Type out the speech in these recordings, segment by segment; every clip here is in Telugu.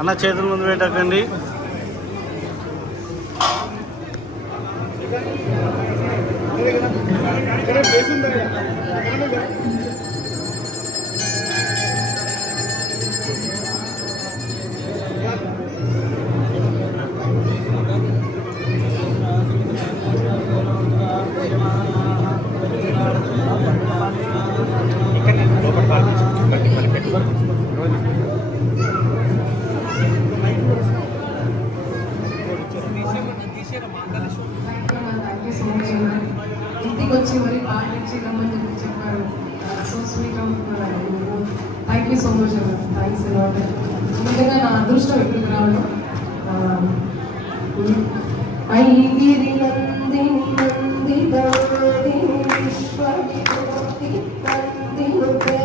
అన్న చేతుల ముందు పెట్టకండి. ఇంటికి వచ్చి మరి పాటించి రమ్మని చెప్పారు. So sweet of thank you so much అన్న. Thanks a lot. నిజంగా నా అదృష్టం ఇక్కడికి రావడం. ఐగిరి నందిని నందిని విశ్వవిభూతి నందినుతే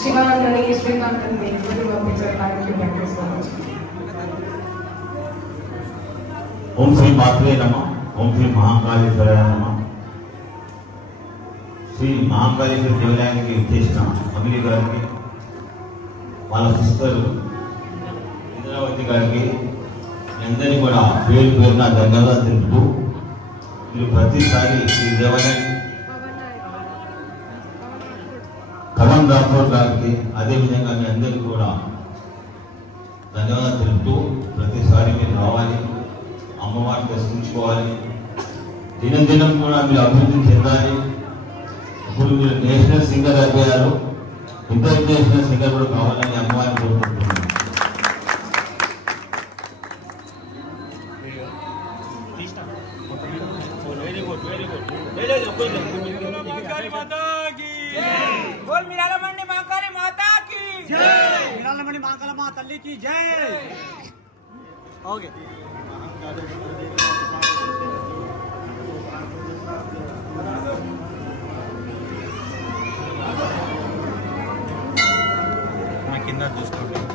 శివానందని శ్రీకాంతని పంపించారు. Thank you so much. ఓం శ్రీ మాత్రే నమః. ఓం శ్రీ మహాకాళేశ్వరాయ నమః. శ్రీ మహాకాళేశ్వర దేవాలయానికి చేసిన అమిలి గారికి, వాళ్ళ సిస్టర్ ఇంద్రావతి గారికి అందరినీ కూడా పేరు పేరున ధన్యవాదాలు తెలుపుతూ, మీరు ప్రతిసారి ఈ దేవాలయాన్ని పవన్ రాథోడ్ గారికి అదేవిధంగా మీ అందరికీ కూడా ధన్యవాదాలు తెలుపుతూ, ప్రతిసారి మీరు రావాలి, అమ్మవారిని దర్శించుకోవాలి, దినదినం కూడా మీరు అభివృద్ధి చెందాలి. ఇప్పుడు మీరు నేషనల్ సింగర్ అయిపోయారు, ఇంటర్నేషనల్ సింగర్ కూడా కావాలని అమ్మవారిని కోరుకుంటున్నాను. बोल मिरालमंडी महाकाली माता की जय। मिरालमंडी महाकाली माता तल्ली की जय। ओके मैं किन्ना చూసుకోండి.